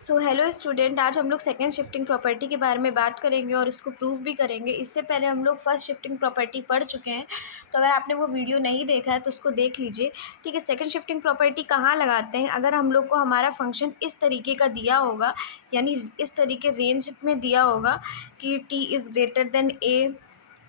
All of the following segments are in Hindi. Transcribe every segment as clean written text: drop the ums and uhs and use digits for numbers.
सो हेलो स्टूडेंट, आज हम लोग सेकेंड शिफ्टिंग प्रॉपर्टी के बारे में बात करेंगे और इसको प्रूव भी करेंगे। इससे पहले हम लोग फर्स्ट शिफ्टिंग प्रॉपर्टी पढ़ चुके हैं, तो अगर आपने वो वीडियो नहीं देखा है तो उसको देख लीजिए। ठीक है, सेकेंड शिफ्टिंग प्रॉपर्टी कहाँ लगाते हैं? अगर हम लोग को हमारा फंक्शन इस तरीके का दिया होगा, यानी इस तरीके रेंज में दिया होगा कि T is greater than a,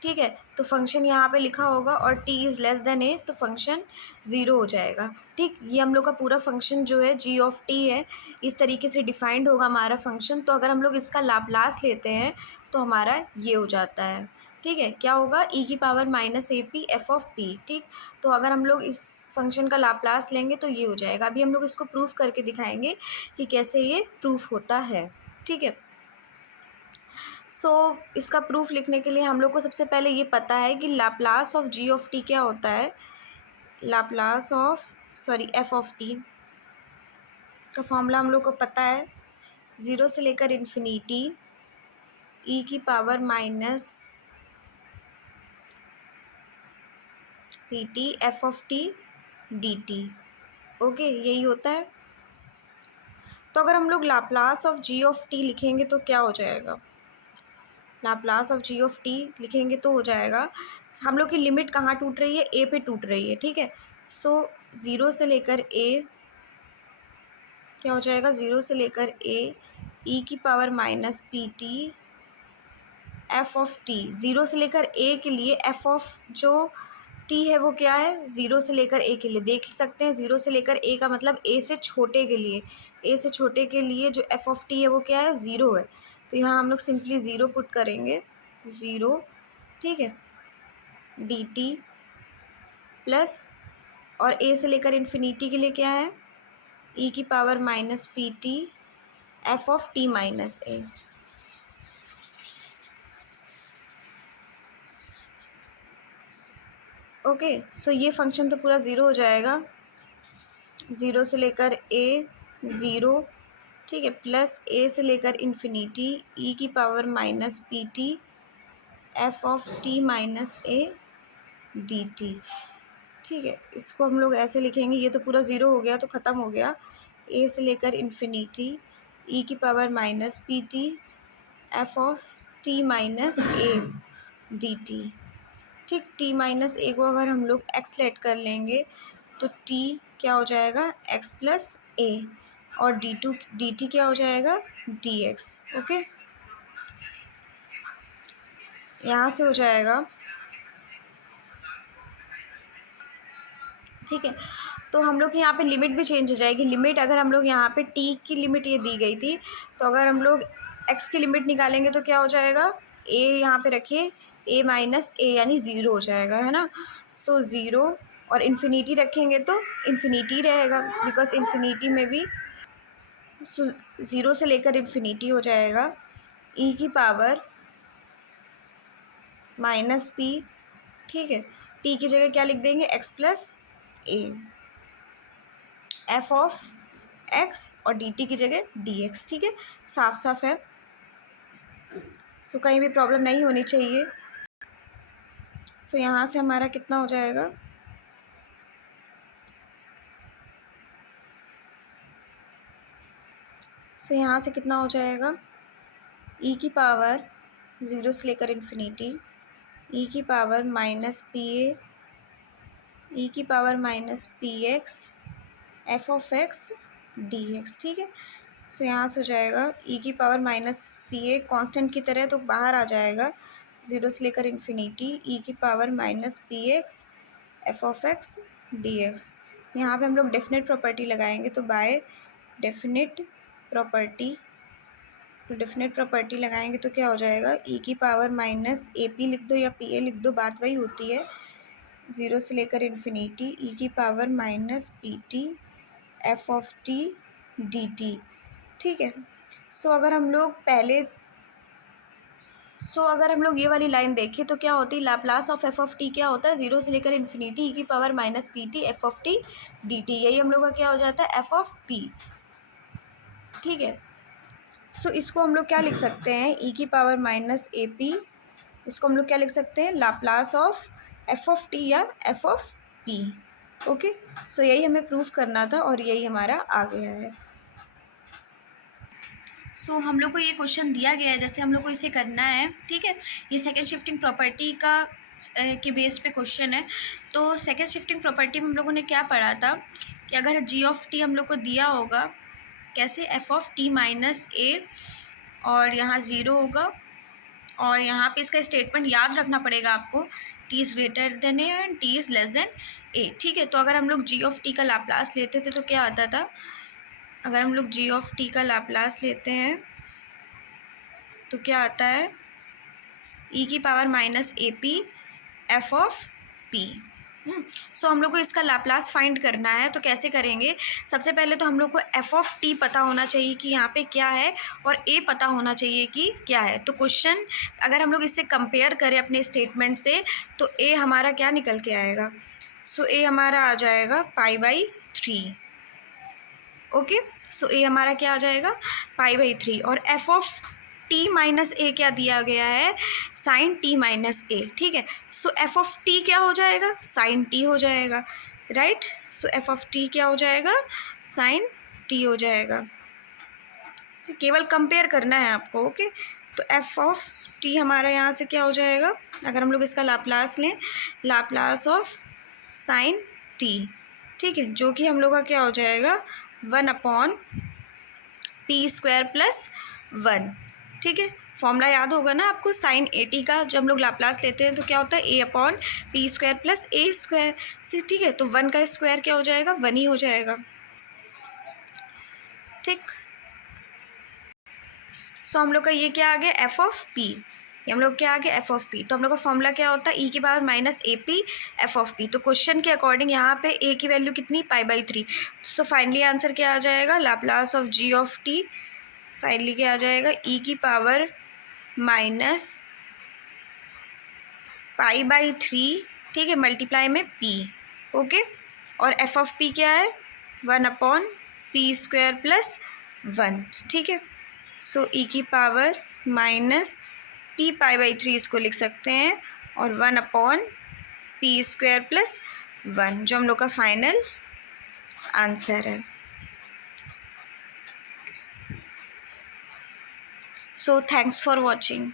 ठीक है, तो फंक्शन यहाँ पे लिखा होगा और टी इज़ लेस देन ए, तो फंक्शन ज़ीरो हो जाएगा। ठीक, ये हम लोग का पूरा फंक्शन जो है जी ऑफ टी है, इस तरीके से डिफाइंड होगा हमारा फंक्शन। तो अगर हम लोग इसका लाप्लास लेते हैं तो हमारा ये हो जाता है। ठीक है, क्या होगा? ई की power minus A P F of P. ठीक, तो अगर हम लोग इस फंक्शन का लाप्लास लेंगे तो ये हो जाएगा। अभी हम लोग इसको प्रूफ करके दिखाएंगे कि कैसे ये प्रूफ होता है। ठीक है, इसका प्रूफ लिखने के लिए हम लोग को सबसे पहले ये पता है कि Laplace of G of T क्या होता है। Laplace of F of T का फॉर्मूला हम लोग को पता है, ज़ीरो से लेकर इन्फिनिटी ई की power minus P T F of T D T. Okay, यही होता है। तो अगर हम लोग Laplace of G of T लिखेंगे तो क्या हो जाएगा? Laplace of G of T लिखेंगे तो हो जाएगा, हम लोग की लिमिट कहाँ टूट रही है? ए पे टूट रही है। ठीक है, ज़ीरो से लेकर ए क्या हो जाएगा? ज़ीरो से लेकर ए ई की power minus P T F of T. Zero से लेकर ए के लिए एफ ऑफ जो टी है वो क्या है? ज़ीरो से लेकर ए के लिए देख सकते हैं, ज़ीरो से लेकर ए का मतलब ए से छोटे के लिए, ए से छोटे के लिए जो एफ ऑफ टी है वो क्या है? ज़ीरो है। तो यहाँ हम लोग सिंपली ज़ीरो पुट करेंगे, ज़ीरो, ठीक है, डी टी प्लस, और ए से लेकर इन्फिनिटी के लिए क्या है? ई की power minus P T F of T minus A. Okay, ये फंक्शन तो पूरा ज़ीरो हो जाएगा, ज़ीरो से लेकर ए ज़ीरो, ठीक है, प्लस ए से लेकर इन्फिनिटी ई की power minus P T F of T minus A D T. ठीक है, इसको हम लोग ऐसे लिखेंगे, ये तो पूरा ज़ीरो हो गया तो ख़त्म हो गया। ए से लेकर इन्फिनिटी ई की power minus P T F of T minus A D T. ठीक, टी माइनस ए को अगर हम लोग एक्स लेट कर लेंगे तो टी क्या हो जाएगा? एक्स प्लस ए, और डी टी क्या हो जाएगा? D x. ओके, यहाँ से हो जाएगा। ठीक है, तो हम लोग यहाँ पे लिमिट भी चेंज हो जाएगी। लिमिट अगर हम लोग यहाँ पे टी की लिमिट ये दी गई थी, तो अगर हम लोग एक्स की लिमिट निकालेंगे तो क्या हो जाएगा? ए यहाँ पे रखिए, ए माइनस ए यानी ज़ीरो हो जाएगा, है ना। ज़ीरो, और इन्फिनिटी रखेंगे तो इन्फिनिटी रहेगा, बिकॉज इन्फिनिटी में भी ज़ीरो से लेकर इन्फिनिटी हो जाएगा। ई की पावर माइनस पी, ठीक है, टी की जगह क्या लिख देंगे? X plus A F of x, और डी टी की जगह डी एक्स। ठीक है, साफ साफ है, कहीं भी प्रॉब्लम नहीं होनी चाहिए। यहाँ से हमारा कितना हो जाएगा? यहाँ से कितना हो जाएगा? ई की पावर ज़ीरो से लेकर इन्फिनिटी ई की पावर माइनस पी ए ई की power minus P x F of x D x. ठीक है, यहाँ से हो जाएगा ई की power minus P a constant की तरह तो बाहर आ जाएगा, ज़ीरो से लेकर इन्फिनिटी ई की power minus P x F of x D x. यहाँ पर हम लोग डेफिनेट प्रॉपर्टी लगाएंगे, तो बाय डेफिनेट प्रॉपर्टी, तो डेफिनेट प्रॉपर्टी लगाएंगे तो क्या हो जाएगा? ई की पावर माइनस ए पी लिख दो या पी ए लिख दो, बात वही होती है, ज़ीरो से लेकर इन्फिनिटी ई की power minus P T F of T D T. ठीक है, अगर हम लोग ये वाली लाइन देखें तो क्या होती है? Laplace of F of T क्या होता है? ज़ीरो से लेकर इन्फिनिटी ई की power minus P T F of T D T, यही हम लोग का क्या हो जाता है? F of P. ठीक है, इसको हम लोग क्या लिख सकते हैं? ई की पावर माइनस ए पी, इसको हम लोग क्या लिख सकते हैं? Laplace of F of T या एफ ऑफ पी। ओके, यही हमें प्रूफ करना था और यही हमारा आ गया है। सो हम लोग को ये क्वेश्चन दिया गया है, जैसे हम लोग को इसे करना है, ठीक है। ये सेकेंड शिफ्टिंग प्रॉपर्टी का के बेस पे क्वेश्चन है। तो सेकेंड शिफ्टिंग प्रॉपर्टी में हम लोगों ने क्या पढ़ा था कि अगर जी ऑफ टी हम लोग को दिया होगा कैसे, एफ ऑफ टी माइनस ए, और यहाँ ज़ीरो होगा, और यहाँ पे इसका स्टेटमेंट याद रखना पड़ेगा आपको, t is greater than a and t is less than a, ठीक है। तो अगर हम लोग जी ऑफ टी का लाप्लास लेते थे तो क्या आता था, अगर हम लोग जी ऑफ टी का लाप्लास लेते हैं तो क्या आता है, ई की power minus A P F of p. So हम लोग को इसका लाप्लास फाइंड करना है, तो कैसे करेंगे, सबसे पहले तो हम लोग को एफ ऑफ टी पता होना चाहिए कि यहाँ पे क्या है, और ए पता होना चाहिए कि क्या है। तो क्वेश्चन अगर हम लोग इससे कंपेयर करें अपने स्टेटमेंट से, तो ए हमारा क्या निकल के आएगा, सो ए हमारा आ जाएगा पाई बाई 3। ओके, सो ए हमारा क्या आ जाएगा, पाई बाई 3, और एफ ऑफ टी माइनस ए क्या दिया गया है, साइन टी माइनस ए, ठीक है। सो एफ ऑफ टी क्या हो जाएगा, साइन टी हो जाएगा, right. So F of T क्या हो जाएगा, साइन टी हो जाएगा। सो केवल कंपेयर करना है आपको, ओके। तो एफ ऑफ टी हमारा यहाँ से क्या हो जाएगा, अगर हम लोग इसका लाप्लास लें, लाप्लास ऑफ साइन टी, ठीक है, जो कि हम लोग का क्या हो जाएगा, 1/p² प्लस 1, ठीक है। फॉर्मूला याद होगा ना आपको साइन ए टी का, जब हम लोग लाप्लास लेते हैं तो क्या होता है, a/p² प्लस a², ठीक है। तो 1 का स्क्वायर क्या हो जाएगा, 1 ही हो जाएगा, ठीक। सो हम लोग का ये क्या आ गया, एफ ऑफ पी, ये हम लोग क्या आ गया, एफ ऑफ पी। तो हम लोग का फॉर्मूला क्या होता है, ई की power minus A P F of P. तो क्वेश्चन के अकॉर्डिंग यहाँ पे ए की वैल्यू कितनी, pi by 3। So finally answer क्या आ जाएगा, Laplace of G of T, finally क्या आ जाएगा, ई की पावर माइनस पाई बाई 3, ठीक है, मल्टीप्लाई में पी, ओके। और एफ ऑफ पी क्या है, 1/p² प्लस 1, ठीक है। सो ई की power minus T pi by 3 इसको लिख सकते हैं, और 1/p² प्लस 1, जो हम लोग का फाइनल आंसर है। So thanks for watching.